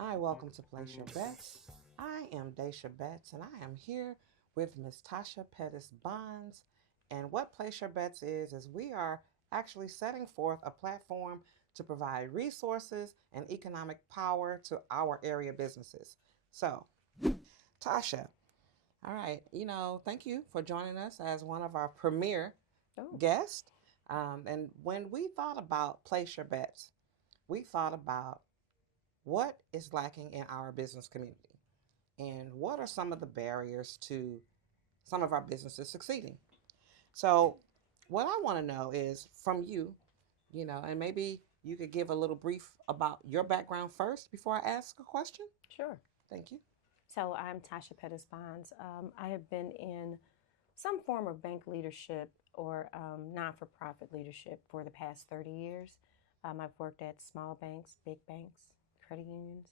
Hi, welcome to Place Your Bets. I am Dasia Betts, and I am here with Miss Tasha Pettis Bonds. And what Place Your Bets is we are actually setting forth a platform to provide resources and economic power to our area businesses. So, Tasha, all right, thank you for joining us as one of our premier Oh, guests. And when we thought about Place Your Bets, we thought about what is lacking in our business community and what are some of the barriers to some of our businesses succeeding. So, what I want to know is from you, and maybe you could give a little brief about your background first before I ask a question. sure. Thank you. So I'm Tasha Pettis Bonds. I have been in some form of bank leadership or non for profit leadership for the past 30 years. I've worked at small banks, big banks, credit unions,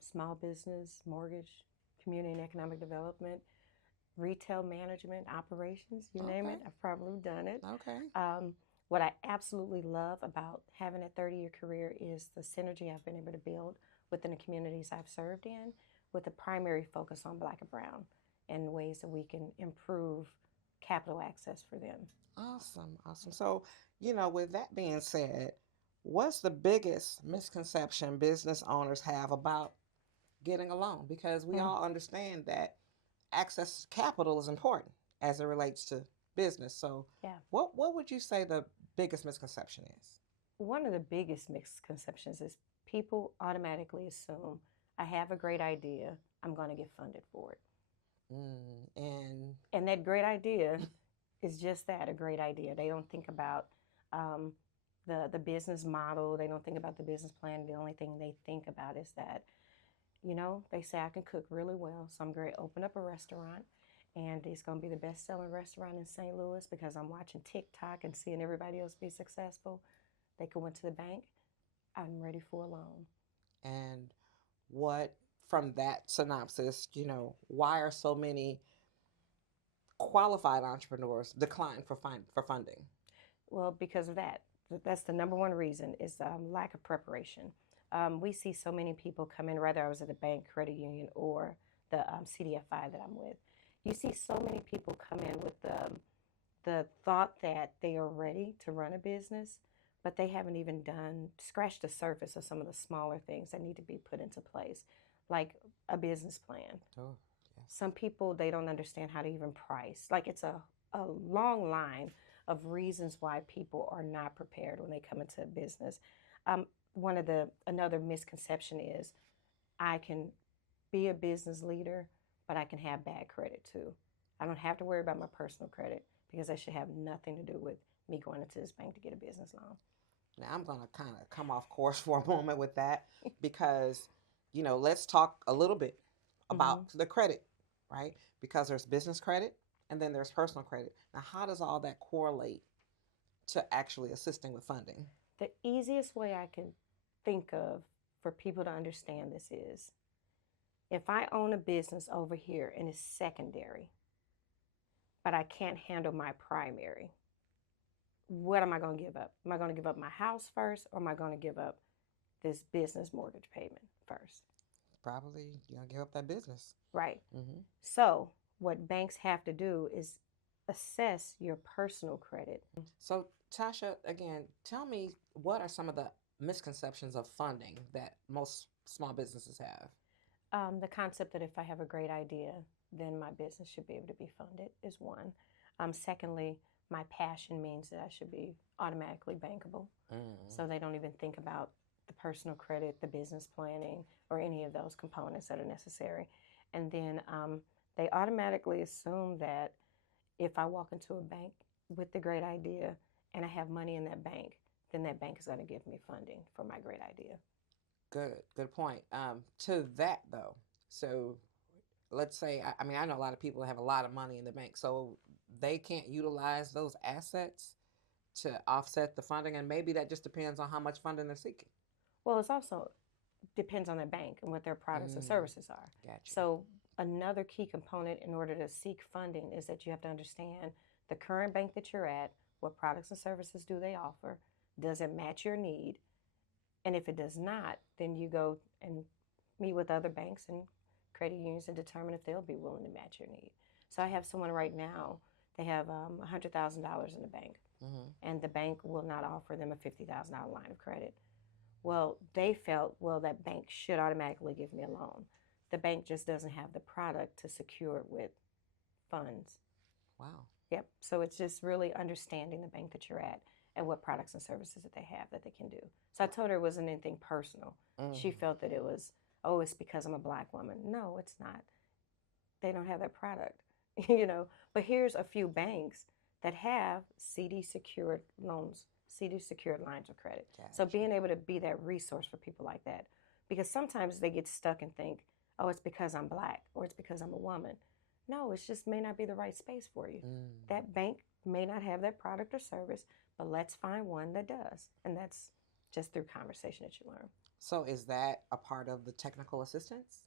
small business, mortgage, community and economic development, retail management, operations, you name Okay. it. I've probably done it. Okay. Um, what I absolutely love about having a 30-year career is the synergy I've been able to build within the communities I've served in, with a primary focus on Black and Brown and ways that we can improve capital access for them. Awesome. Awesome. So, with that being said, what's the biggest misconception business owners have about getting a loan? Because we Mm, all understand that access to capital is important as it relates to business. So, yeah. what would you say the biggest misconception is? One of the biggest misconceptions is people automatically assume I have a great idea, I'm going to get funded for it. And And that great idea is just that, a great idea. They don't think about um, the business model. They don't think about the business plan. The only thing they think about is that, they say I can cook really well, so I'm going to open up a restaurant, and it's going to be the best-selling restaurant in St. Louis because I'm watching TikTok and seeing everybody else be successful. They go into the bank. I'm ready for a loan. and what from that synopsis, why are so many qualified entrepreneurs decline for funding? Well, because of that. That's the number one reason is lack of preparation. We see so many people come in, whether I was at a bank, credit union, or the CDFI that I'm with. You see so many people come in with the thought that they are ready to run a business, but they haven't even scratched the surface of some of the smaller things that need to be put into place, like a business plan. Oh, yes. Some people, they don't understand how to even price. Like it's a long line of reasons why people are not prepared when they come into a business. Um, another misconception is I can be a business leader, but I can have bad credit too. I don't have to worry about my personal credit because that should have nothing to do with me going into this bank to get a business loan. Now I'm going to kind of come off course for a moment with that because, let's talk a little bit about Mm-hmm. the credit, right? Because there's business credit and then there's personal credit. Now, how does all that correlate to actually assisting with funding? The easiest way I can think of for people to understand this is if I own a business over here and it's secondary, but I can't handle my primary, what am I going to give up? Am I going to give up my house first, or am I going to give up this business mortgage payment first? Probably you're going to give up that business. Right. Hmm. So, what banks have to do is assess your personal credit. So, Tasha, again, tell me what are some of the misconceptions of funding that most small businesses have? The concept that if I have a great idea, then my business should be able to be funded is one. Secondly, my passion means that I should be automatically bankable. Mm. So they don't even think about the personal credit, the business planning, or any of those components that are necessary. And then they automatically assume that if I walk into a bank with the great idea and I have money in that bank, then that bank is going to give me funding for my great idea. Good point. To that though, so let's say, I mean, I know a lot of people have a lot of money in the bank, so they can't utilize those assets to offset the funding, and maybe that just depends on how much funding they're seeking. Well, it's also depends on the bank and what their products and Mm, services are. got you. So another key component in order to seek funding is that you have to understand the current bank that you're at, what products and services do they offer, does it match your need, And if it does not, then you go and meet with other banks and credit unions and determine if they'll be willing to match your need. So I have someone right now, they have $100,000 in the bank, and the bank will not offer them a $50,000 line of credit. Well, they felt, well, that bank should automatically give me a loan. The bank just doesn't have the product to secure it with funds. Wow. Yep. So it's just really understanding the bank that you're at and what products and services that they have that they can do. So I told her it wasn't anything personal. She felt that it was, oh, it's because I'm a black woman. No, it's not. They don't have that product, you know. But here's a few banks that have CD secured loans, CD secured lines of credit. Gotcha. So being able to be that resource for people like that, because sometimes they get stuck and think, oh, it's because I'm black or it's because I'm a woman. No, it just may not be the right space for you. That bank may not have that product or service, but let's find one that does. And that's just through conversation that you learn. So is that a part of the technical assistance?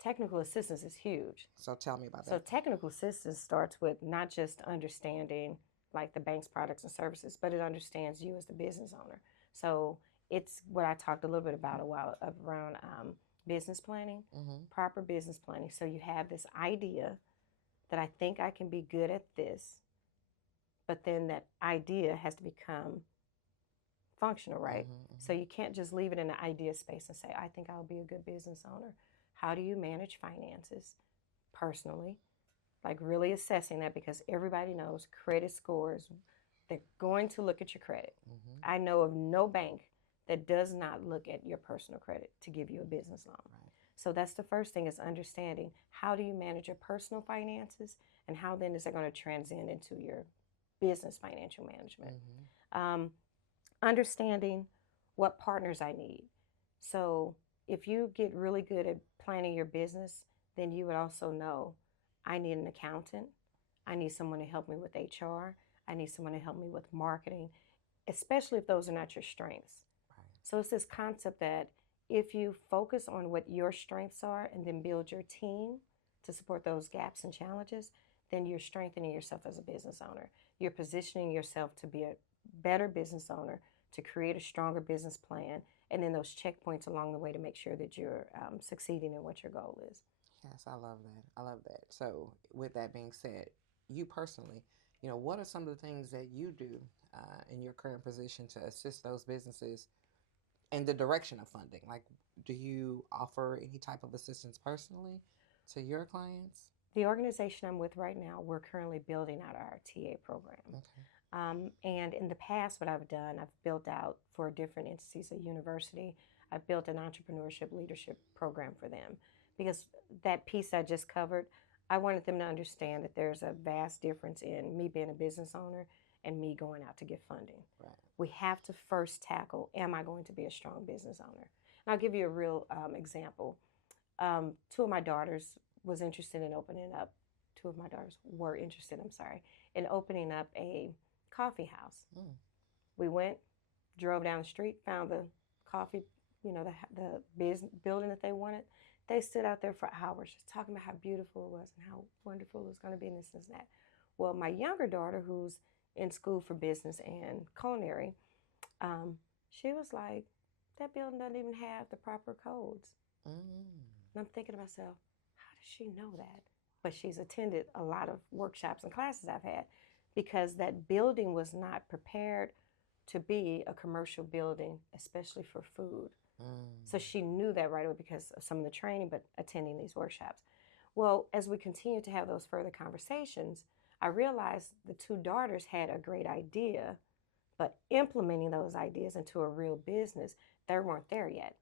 Technical assistance is huge. So tell me about So that. technical assistance starts with not just understanding like the bank's products and services, but it understands you as the business owner. So it's what I talked a little bit about a while around business planning, proper business planning. So you have this idea that I think I can be good at this, but then that idea has to become functional, right? So you can't just leave it in the idea space and say, I think I'll be a good business owner. How do you manage finances personally? Like really assessing that, because everybody knows credit scores, they're going to look at your credit. I know of no bank that does not look at your personal credit to give you a business loan. Right. So that's the first thing, is understanding how do you manage your personal finances, and how then is that going to transcend into your business financial management. Understanding what partners I need. So if you get really good at planning your business, then you would also know I need an accountant. I need someone to help me with HR. I need someone to help me with marketing, especially if those are not your strengths. Right. So it's this concept that if you focus on what your strengths are and then build your team to support those gaps and challenges, then you're strengthening yourself as a business owner. You're positioning yourself to be a better business owner, to create a stronger business plan, and then those checkpoints along the way to make sure that you're succeeding in what your goal is. Yes, I love that. I love that. So, with that being said, you personally, what are some of the things that you do in your current position to assist those businesses in the direction of funding? Like, do you offer any type of assistance personally to your clients? The organization I'm with right now, we're currently building out our TA program. Okay. And in the past, what I've done, I've built out for different entities, a university, I've built an entrepreneurship leadership program for them. Because that piece I just covered, I wanted them to understand that there's a vast difference in me being a business owner and me going out to get funding. Right. We have to first tackle, am I going to be a strong business owner? And I'll give you a real example. Two of my daughters was interested in opening up, two of my daughters were interested, in opening up a coffee house. We went, drove down the street, found the coffee, the building that they wanted. They stood out there for hours just talking about how beautiful it was and how wonderful it was going to be, and this and that. Well, my younger daughter, who's in school for business and culinary, she was like, that building doesn't even have the proper codes. And I'm thinking to myself, how does she know that? But she's attended a lot of workshops and classes I've had, because that building was not prepared to be a commercial building, especially for food. So she knew that right away because of some of the training, but attending these workshops. Well, as we continue to have those further conversations, I realized the two daughters had a great idea, but implementing those ideas into a real business, they weren't there yet.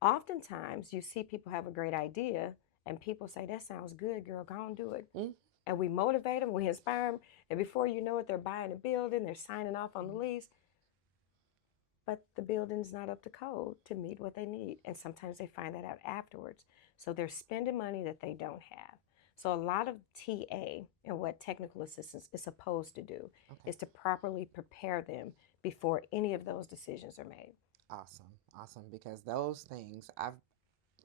Oftentimes, you see people have a great idea, and people say, that sounds good, girl, go on, do it. And we motivate them, we inspire them, and before you know it, they're buying a building, they're signing off on the lease, but the building's not up to code to meet what they need. And sometimes they find that out afterwards. So they're spending money that they don't have. So a lot of TA and what technical assistance is supposed to do is to properly prepare them before any of those decisions are made. Awesome. Because those things,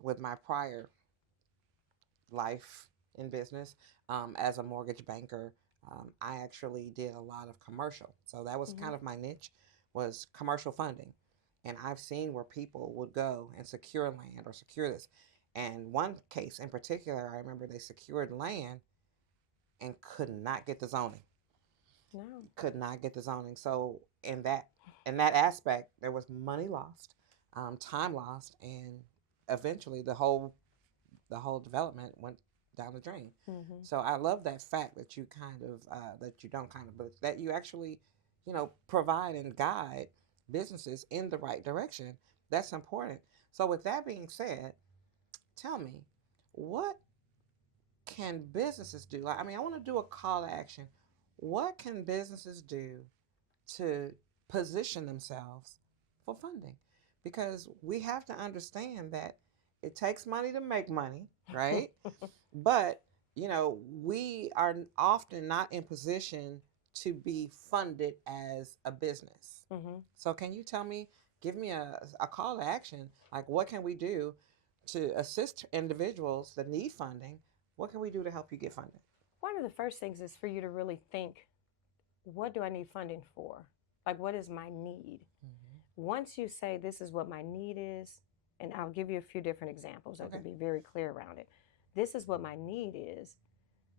with my prior life in business, as a mortgage banker, I actually did a lot of commercial. So that was kind of my niche, was commercial funding. And I've seen where people would go and secure land or secure this. And one case in particular, I remember they secured land and could not get the zoning. No. Could not get the zoning. So in that aspect, there was money lost, time lost, and eventually the whole development went down the drain. Mm-hmm. So I love that fact that you that you don't kind of, but that you actually, provide and guide businesses in the right direction. That's important. So with that being said, tell me, what can businesses do? Like, I mean, I want to do a call to action. What can businesses do to position themselves for funding? Because we have to understand that it takes money to make money, right? But, we are often not in position to be funded as a business. Mm-hmm. So, can you tell me, give me a call to action? Like, what can we do to assist individuals that need funding? What can we do to help you get funded? One of the first things is for you to really think, what do I need funding for? Like, what is my need? Mm-hmm. Once you say, this is what my need is, and I'll give you a few different examples that Okay. could be very clear around it. This is what my need is.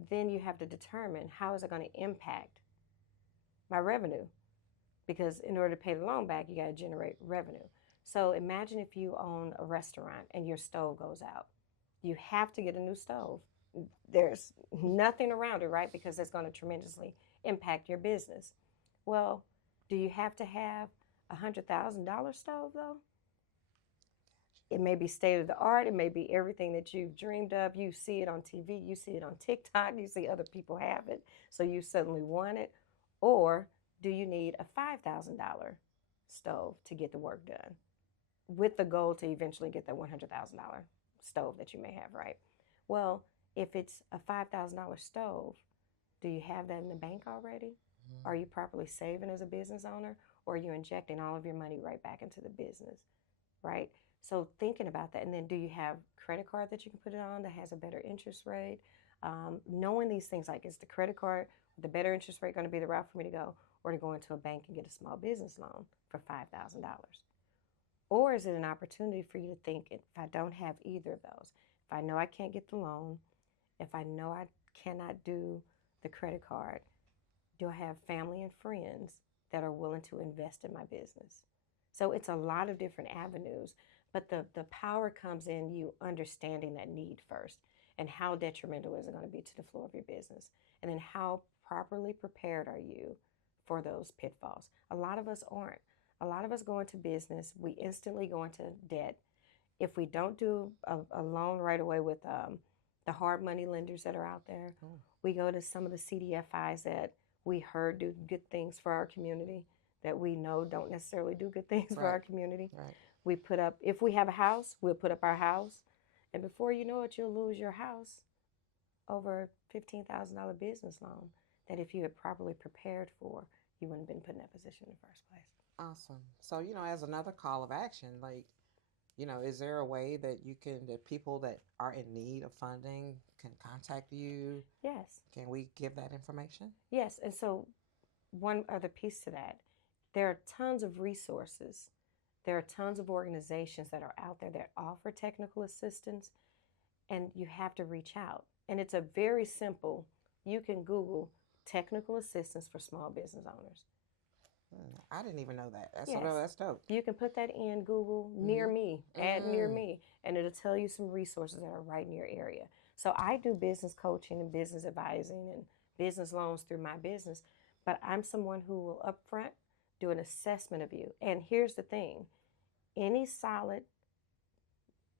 Then you have to determine, how is it going to impact my revenue? Because in order to pay the loan back, you got to generate revenue. So imagine if you own a restaurant and your stove goes out. You have to get a new stove. There's nothing around it, right? Because it's going to tremendously impact your business. Well, do you have to have $100,000 stove though? It may be state of the art. It may be everything that you've dreamed of. You see it on TV. You see it on TikTok. You see other people have it. So you suddenly want it. Or do you need a $5,000 stove to get the work done, with the goal to eventually get that $100,000 stove that you may have, right? Well, if it's a $5,000 stove, do you have that in the bank already? Mm-hmm. Are you properly saving as a business owner? Or are you injecting all of your money right back into the business, right? So thinking about that, and then do you have credit card that you can put it on that has a better interest rate? Knowing these things, like, is the credit card with the better interest rate going to be the route for me to go, or to go into a bank and get a small business loan for $5,000? Or is it an opportunity for you to think, if I don't have either of those, if I know I can't get the loan, if I know I cannot do the credit card, do I have family and friends that are willing to invest in my business? So it's a lot of different avenues, but the power comes in you understanding that need first, and how detrimental is it going to be to the flow of your business, and then how properly prepared are you for those pitfalls. A lot of us aren't. A lot of us go into business, we instantly go into debt. If we don't do a loan right away with the hard money lenders that are out there, Oh. we go to some of the CDFIs that we heard do good things for our community, that we know don't necessarily do good things for our Right. community. Right. We put up, if we have a house, we'll put up our house. And before you know it, you'll lose your house over a $15,000 business loan that, if you had properly prepared for, you wouldn't have been put in that position in the first place. Awesome. So, as another call of action, like, is there a way that people that are in need of funding can contact you? Yes. Can we give that information? Yes. And so, one other piece to that, there are tons of resources. There are tons of organizations that are out there that offer technical assistance, and you have to reach out. And it's a very simple, you can Google technical assistance for small business owners. I didn't even know that. Yes. That's dope. You can put that in Google, near me, add near me, and it'll tell you some resources that are right in your area. So I do business coaching and business advising and business loans through my business, but I'm someone who will upfront do an assessment of you. And here's the thing, any solid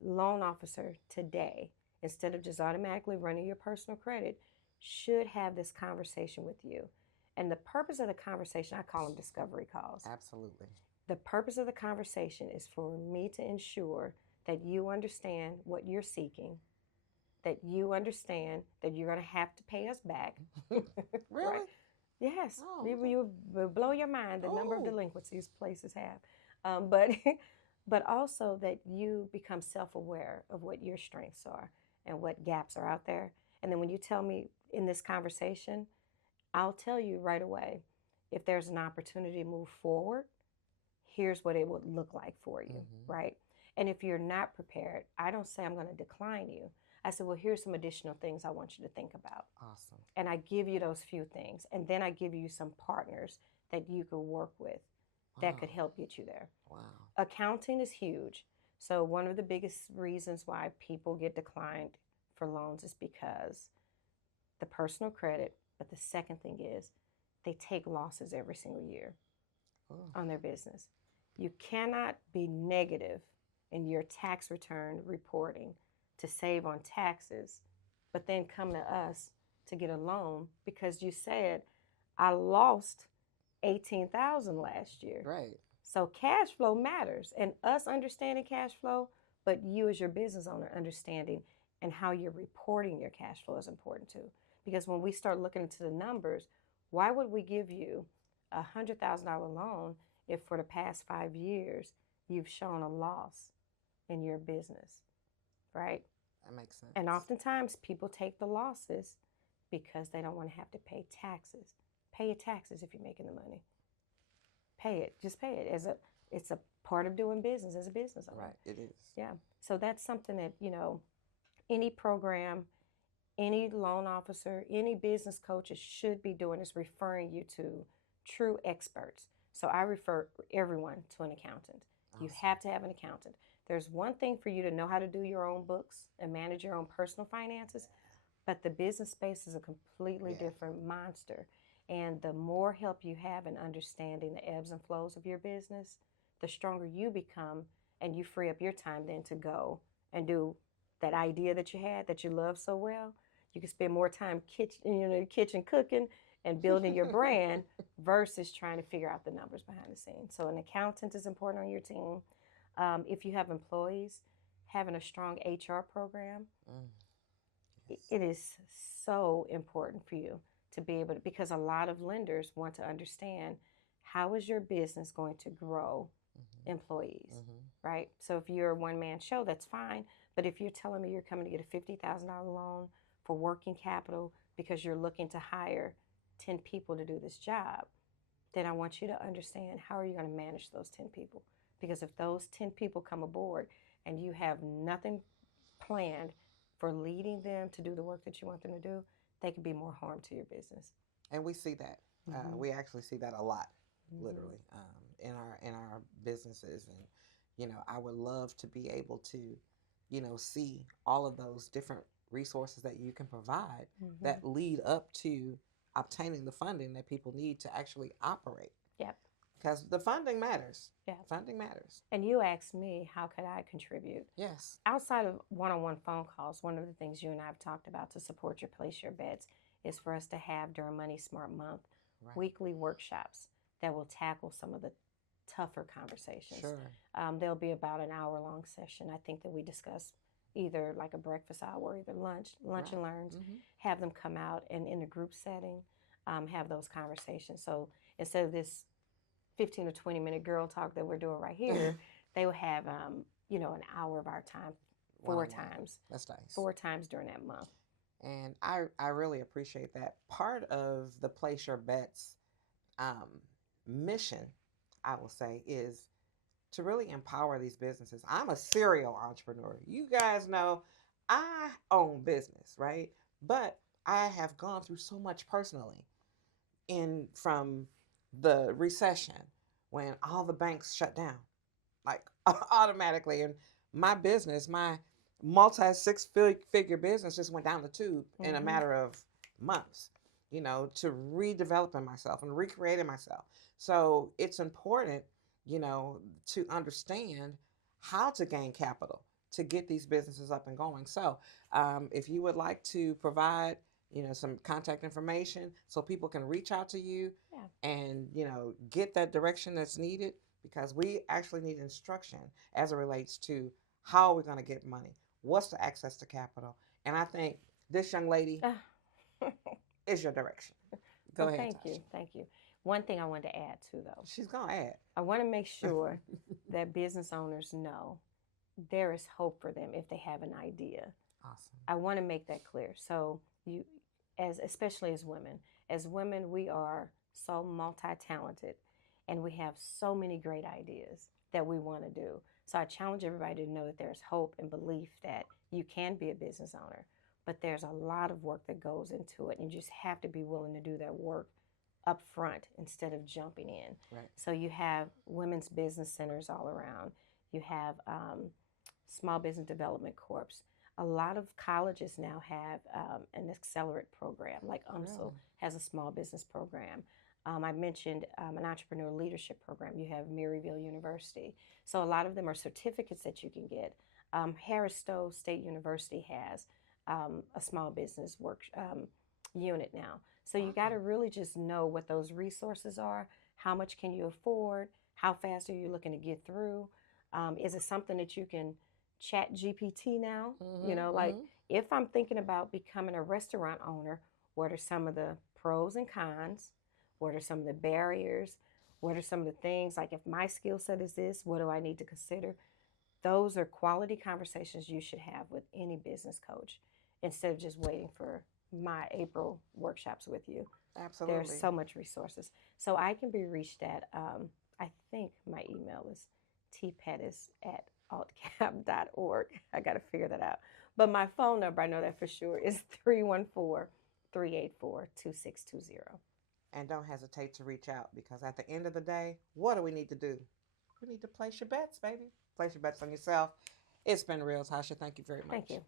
loan officer today, instead of just automatically running your personal credit, should have this conversation with you. And the purpose of the conversation, I call them discovery calls. Absolutely. The purpose of the conversation is for me to ensure that you understand what you're seeking, that you understand that you're going to have to pay us back. Really? Right? Yes. Oh, You will blow your mind the number of Oh. delinquencies places have. But also that you become self-aware of what your strengths are and what gaps are out there. And then when you tell me in this conversation, I'll tell you right away if there's an opportunity to move forward. here's what it would look like for you, Mm-hmm. right? And if you're not prepared, I don't say I'm going to decline you. I said, well, here's some additional things I want you to think about. Awesome. And I give you those few things. And then I give you some partners that you could work with that could Wow. help get you there. Wow. Accounting is huge. So, one of the biggest reasons why people get declined for loans is because the personal credit. But the second thing is they take losses every single year Oh. on their business. You cannot be negative in your tax return reporting to save on taxes, but then come to us to get a loan because you said, I lost 18,000 last year. Right. So cash flow matters and us understanding cash flow, but you as your business owner understanding and how you're reporting your cash flow is important too. Because when we start looking into the numbers, why would we give you $100,000 loan if for the past 5 years you've shown a loss in your business, right? That makes sense. And oftentimes people take the losses because they don't want to have to pay taxes. Pay your taxes if you're making the money. Pay it. Just pay it. It's a part of doing business as a business owner. Right. It is. Yeah. So that's something that, any program, any loan officer, any business coaches should be doing is referring you to true experts. So I refer everyone to an accountant. Awesome. You have to have an accountant. There's one thing for you to know how to do your own books and manage your own personal finances, but the business space is a completely different monster. And the more help you have in understanding the ebbs and flows of your business, the stronger you become, and you free up your time then to go and do that idea that you had that you love so well. You can spend more time in the kitchen cooking and building your brand versus trying to figure out the numbers behind the scenes. So an accountant is important on your team. If you have employees, having a strong HR program, Yes. it is so important for you to be able to, because a lot of lenders want to understand how is your business going to grow employees, right? So if you're a one-man show, that's fine. But if you're telling me you're coming to get a $50,000 loan for working capital because you're looking to hire 10 people to do this job, then I want you to understand how are you going to manage those 10 people? Because if those 10 people come aboard and you have nothing planned for leading them to do the work that you want them to do, they could be more harm to your business. And we see that. We actually see that a lot, literally, in our businesses. And I would love to be able to, see all of those different resources that you can provide that lead up to obtaining the funding that people need to actually operate. Yep. Because the funding matters. Yeah. Funding matters. And you asked me, how could I contribute? Yes. Outside of one-on-one phone calls, one of the things you and I have talked about to support your Place Your Bets is for us to have during Money Smart Month weekly workshops that will tackle some of the tougher conversations. Sure. There'll be about an hour-long session. I think that we discuss either like a breakfast hour or either lunch and learns, have them come out and in a group setting, have those conversations. So instead of this 15 to 20 minute girl talk that we're doing right here, they will have, an hour of our time, four times. That's nice. 4 times during that month. And I really appreciate that. Part of the Place Your Bets mission, I will say, is to really empower these businesses. I'm a serial entrepreneur. You guys know I own business, right? But I have gone through so much personally from the recession when all the banks shut down, like automatically. And my business, my multi six-figure business just went down the tube in a matter of months, to redeveloping myself and recreating myself. So it's important, to understand how to gain capital to get these businesses up and going. So if you would like to provide, some contact information so people can reach out to you and, get that direction that's needed, because we actually need instruction as it relates to how we're going to get money, what's the access to capital. And I think this young lady is your direction. Go ahead. Thank you. Thank you. One thing I wanted to add too, though. She's going to add. I want to make sure that business owners know there is hope for them if they have an idea. Awesome. I want to make that clear. So especially as women, we are so multi-talented. and we have so many great ideas that we want to do. So I challenge everybody to know that there's hope and belief that you can be a business owner, but there's a lot of work that goes into it, and you just have to be willing to do that work up front instead of jumping in. Right. So you have women's business centers all around. You have small business development corps. A lot of colleges now have an accelerate program, like UMSL Really? has a small business program. I mentioned an entrepreneur leadership program. You have Maryville University. So a lot of them are certificates that you can get. Harris Stowe State University has a small business work unit now. So you got Wow. to really just know what those resources are. How much can you afford? How fast are you looking to get through? Is it something that you can chat GPT now? You know, like Mm-hmm. if I'm thinking about becoming a restaurant owner, what are some of the pros and cons? What are some of the barriers? What are some of the things like if my skill set is this, what do I need to consider? Those are quality conversations you should have with any business coach instead of just waiting for my April workshops with you. There's Absolutely. so much resources. So I can be reached at, I think my email is tpettis at altcap.org. I got to figure that out. But my phone number, I know that for sure, is 314-384-2620. And don't hesitate to reach out because at the end of the day, what do we need to do? We need to place your bets, baby. Place your bets on yourself. It's been real, Tasha. Thank you very Thank much. you.